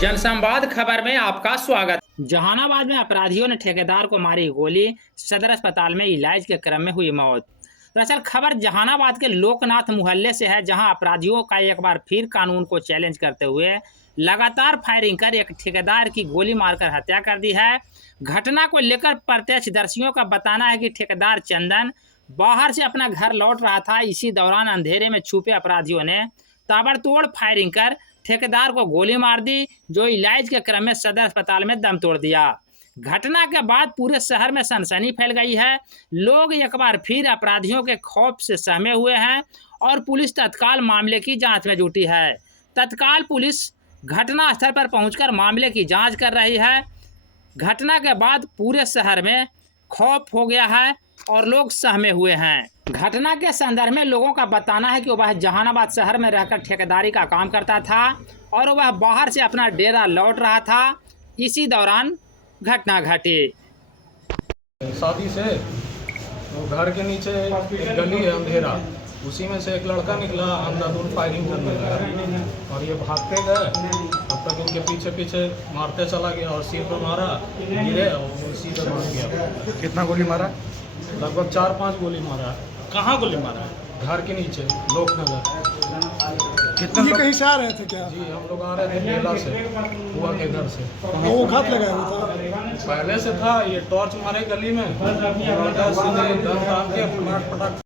जनसंवाद खबर में आपका स्वागत। जहानाबाद में अपराधियों ने ठेकेदार को मारी गोली, सदर अस्पताल में इलाज के क्रम में हुई मौत। दरअसल खबर जहानाबाद के लोकनाथ मोहल्ले से है, जहां अपराधियों का एक बार फिर कानून को चैलेंज करते हुए लगातार फायरिंग कर एक ठेकेदार की गोली मारकर हत्या कर दी है। घटना को लेकर प्रत्यक्षदर्शियों का बताना है कि ठेकेदार चंदन बाहर से अपना घर लौट रहा था। इसी दौरान अंधेरे में छुपे अपराधियों ने ताबड़तोड़ फायरिंग कर ठेकेदार को गोली मार दी, जो इलाज के क्रम में सदर अस्पताल में दम तोड़ दिया। घटना के बाद पूरे शहर में सनसनी फैल गई है। लोग एक बार फिर अपराधियों के खौफ से सहमे हुए हैं और पुलिस तत्काल मामले की जांच में जुटी है। तत्काल पुलिस घटनास्थल पर पहुंचकर मामले की जांच कर रही है। घटना के बाद पूरे शहर में खौफ हो गया है और लोग सहमे हुए हैं। घटना के संदर्भ में लोगों का बताना है कि वह जहानाबाद शहर में रहकर ठेकेदारी का काम करता था और वह बाहर से अपना डेरा लौट रहा था। इसी दौरान घटना घटी। शादी से वो घर के नीचे एक गली है अंधेरा, उसी में से एक लड़का निकला, अंधाधुंध फायरिंग करने लगा और ये भागते गए। अब तक इनके पीछे पीछे मारते चला गया और सिर पर मारा, गिरे और सीधे मार गया। कितना गोली मारा? लगभग 4-5 गोली मारा। कहाँ गोली मारा? घर के नीचे लोकनगर। कितने ये लोग? कहीं से आ रहे थे क्या? जी हम लोग आ रहे थे मेला से, बुआ के घर से। वो घात लगाया हुआ था? पहले से था, ये टॉर्च मारे गली में, सीधे गन तान के फटाक फटाक